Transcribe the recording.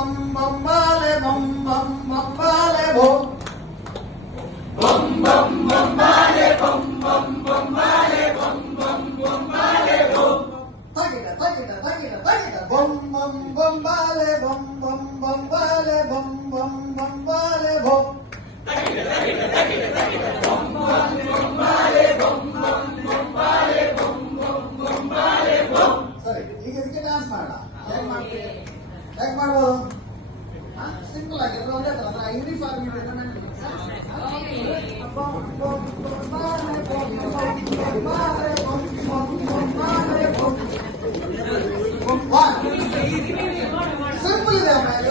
bum bum bale bum bum bum bale bum. Bum bum bum bale bum bum bum bale bum bum bum bale bum. Tagita tagita tagita tagita bum bum bum bale bum bum bum bale bum bum bum bale bum. Tagita tagita tagita tagita bum bum bum bale bum bum bum bale bum bum bum bale bum. ಸರಿ, ಈಗ ಇದಕ್ಕೆ dance ಮಾಡೋಣ. ಹೇಗೆ ಮಾಡ್ತೀವಿ? ಹೇಗೆ ಮಾಡ್ಬೋದು? Simple ಆಗಿ ಒಂದೇ ತರ ಯೂನಿಫಾರ್ಮ್ ಸಿಂಪಲ್ ಇದೆ ಆಮೇಲೆ